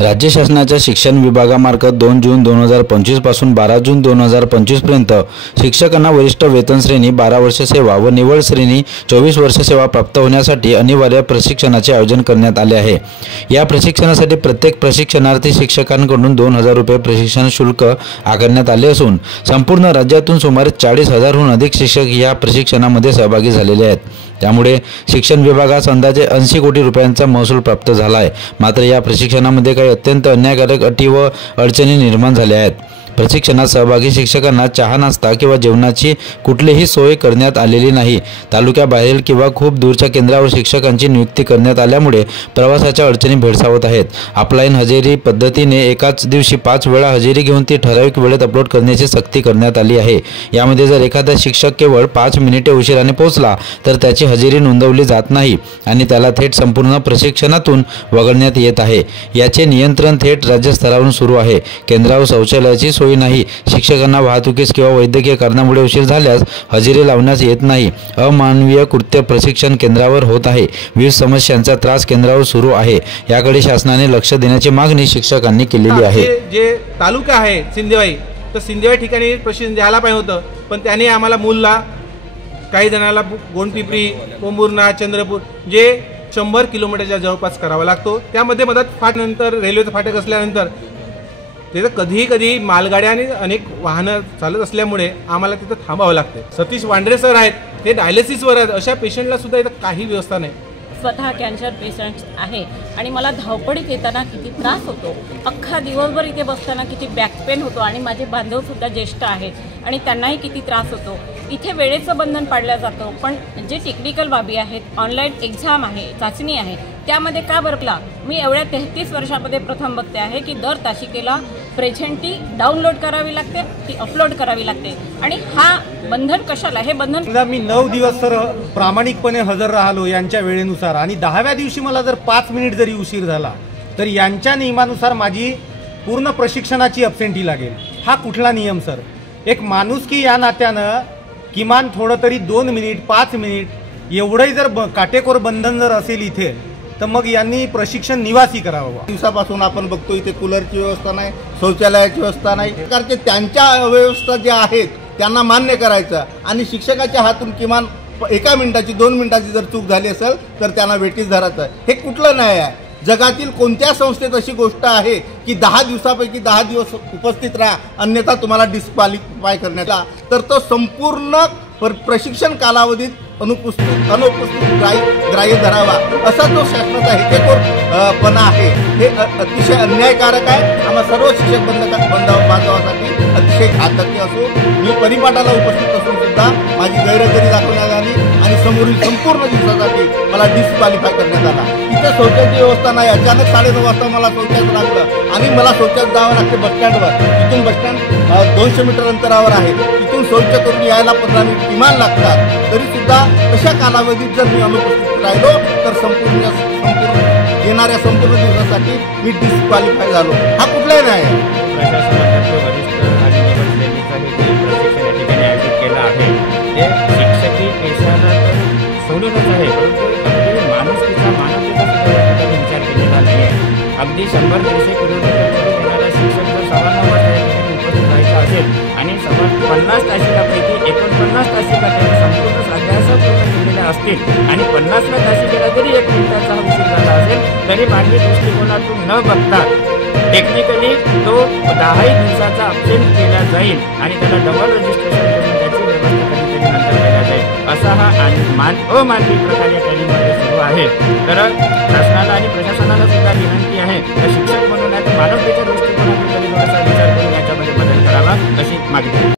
राज्य शासनाच्या शिक्षण विभागामार्फत 2 जून 2025 पासून 12 जून 2025 पर्यंत शिक्षकांना वरिष्ठ वेतन श्रेणी 12 वर्ष सेवा व निवड श्रेणी 24 वर्ष सेवा प्राप्त होण्यासाठी अनिवार्य प्रशिक्षणाचे आयोजन करण्यात आले आहे। या प्रशिक्षणासाठी प्रत्येक प्रशिक्षणार्थी शिक्षकांकडून 2000 रुपये प्रशिक्षण शुल्क आकारण्यात आले असून संपूर्ण राज्यातून सुमारे 40,000हून अधिक शिक्षक या प्रशिक्षणामध्ये सहभागी झालेले आहेत। त्यामुळे शिक्षण विभागास अंदाजे 80 कोटी रुपयांचा महसूल प्राप्त झाला आहे। मात्र या प्रशिक्षणामध्ये काही अत्यंत अन्यायकारक अटी व अडचणी निर्माण झाल्या आहेत। प्रशिक्षणात सहभागी शिक्षकांना चहा नाश्ता किंवा जेवणाची कुठलीही सोय करण्यात आलेली नाही। तालुक्याबाहेर किंवा खूप दूरच्या केंद्रावर शिक्षकांची नियुक्ती करण्यात आल्यामुळे प्रवासाच्या अडचणी भेडसावत आहेत। ऑफलाईन हजेरी पद्धतीने एकाच दिवशी 5 वेळा हजेरी घेऊन ती ठराविक वेळेत अपलोड करण्याची सक्ती करण्यात आली आहे। यामध्ये जर एखादा शिक्षक केवळ 5 मिनिटे उशिराने पोहोचला तर त्याची हजेरी नोंदवली जात नाही आणि त्याला थेट संपूर्ण प्रशिक्षणातून वगळण्यात येत आहे। याचे नियंत्रण थेट राज्यस्तरावरून सुरू आहे। केंद्रावर शौचालयाची सोय नाही, शिक्षकांना वाहतुकीस किंवा वैद्यकीय कारणामुळे उशीर झाल्यास हजेरी लावण्यास येत नाही। अमानवीय कृत्य प्रशिक्षण केंद्रावर होत आहे। विविध समस्यांचा त्रास केंद्रावर सुरू आहे। याकडे शासनाने लक्ष देण्याची मागणी शिक्षकांनी केलेली आहे। जे तालुका आहे सिंदेवाई, तर सिंदेवाई ठिकाणी प्रशिक्षण द्यायला पाहिजे होतं, पण त्याने आम्हाला मूलला काही जणांना गोंडपिंपरी, पोंभुर्णा, चंद्रपूर जे 100 किलोमीटरच्या जवळपास करावा लागतो। त्यामध्ये मदत फाटनंतर रेल्वेचं फाटक असल्यानंतर तिथं कधी मालगाड्या आणि अनेक वाहनं चालत असल्यामुळे आम्हाला तिथं थांबावं लागते। सतीश वांड्रे सर आहेत, ते डायलिसिसवर आहेत। अशा पेशंटला सुद्धा इथं काही व्यवस्था नाही। स्वतः कॅन्सर पेशंट आहे आणि मला धावपळीत येताना किती त्रास होतो, अख्खा दिवसभर इथे बसताना किती बॅक पेन होतो आणि माझे बांधव सुद्धा ज्येष्ठ आहेत आणि त्यांनाही किती त्रास होतो। इथे वेळेचं बंधन पाडलं जातं, पण जे टेक्निकल बाबी आहेत, ऑनलाईन एक्झाम आहे, चाचणी आहे, त्यामध्ये का बरकला मी एवढ्या 33 वर्षामध्ये प्रथम बघते आहे की दर तासिकेला प्रेझेंटी डाउनलोड करावी लागते, ती अपलोड करावी लागते। आणि हा बंधन कशाला? हे बंधन मी 9 दिवस सर प्रामाणिकपणे हजर राहिलो यांच्या वेळेनुसार आणि 10व्या दिवशी मला जर 5 मिनिट जरी उशीर झाला तर यांच्या नियमानुसार माझी पूर्ण प्रशिक्षणाची अब्सेंटी लागेल। हा कुठला नियम सर? एक माणुसकी या नात्यानं किमान थोडं तरी 2 मिनिट 5 मिनिट एवढंही जर काटेकोर बंधन जर असेल इथे तर मग यांनी प्रशिक्षण निवासी करावं। दिवसापासून आपण बघतो इथे कूलरची व्यवस्था नाही, शौचालयाची व्यवस्था नाही। प्रकारचे त्यांच्या व्यवस्था ज्या आहेत त्यांना मान्य करायचं आणि शिक्षकाच्या हातून किमान 1 मिनिटाची 2 मिनिटाची जर चूक झाली असेल तर त्यांना वेटीस धरायचं। हे कुठलं न्याय आहे? जगातील कोणत्या संस्थेत अशी गोष्ट आहे की 10 दिवसापैकी 10 दिवस उपस्थित राहा, अन्यथा तुम्हाला डिस्क्वालिफाय करण्यात आला तर तो संपूर्ण प्रशिक्षण कालावधीत अनुपस्थित ग्राह्य धरावा असा जो शासनाचा हेतेकोरपणा आहे हे अतिशय अन्यायकारक आहे। आम्हा सर्व शिक्षक बांधवांसाठी अतिशय घातक असून मी परिपाठाला उपस्थित असून सुद्धा माझी गैरहजेरी दाखवण्यात आली आणि समोरील संपूर्ण दिवसासाठी मला डिस्क्वालिफाय करण्यात आला। इथे शौचाची व्यवस्था नाही। अचानक 9:30 वाजता मला शौचाचं लागलं आणि मला शौचात जावं लागते बसस्टँडवर। इथून बसस्टँड 200 मीटर अंतरावर आहे। इथून शौच करून यायला 15 मिनिट किमान लागतात। तरी सुद्धा तशा कालावधीत जर मी अनुपस्थित राहिलो तर येणाऱ्या संपूर्ण दिवसासाठी मी डिस्क्वालिफाय झालो। हा कुठलाही नाही आहे। प्रशासनातर्फे वरिष्ठ आणि निवड श्रेणीचा हे प्रशिक्षण या ठिकाणी आयोजित केलं आहे ते शिक्षकी पेशाला सोडूनच आहे, परंतु अगदी माणुसकीचा मानवतेचा सुद्धा या ठिकाणी विचार केलेला नाही आहे। अगदी 100 पैसे किलोमीटर करून येणारा शिक्षक जर 9:15 वाजता या ठिकाणी उपस्थित राहायचा असेल आणि 50 तासिकापैकी 49 तासिका त्यांनी संपूर्ण अभ्यास पूर्ण केलेल्या असतील आणि 50व्या तासिकेला जरी 1 मिनिटाचा उशीर झाला असेल तरी मानवी दृष्टिकोनातून न बघता टेक्निकली तो 10 दिवसाचा अब्सेंट केला जाईल आणि त्याला डबल रजिस्ट्रेशन करून त्याची व्यवस्था कधीतरी नंतर केला जाईल असा हा अमानवी प्रकार या ट्रेनिंगमध्ये सुरू आहे। तर शासनाला आणि प्रशासनाला सुद्धा विनंती आहे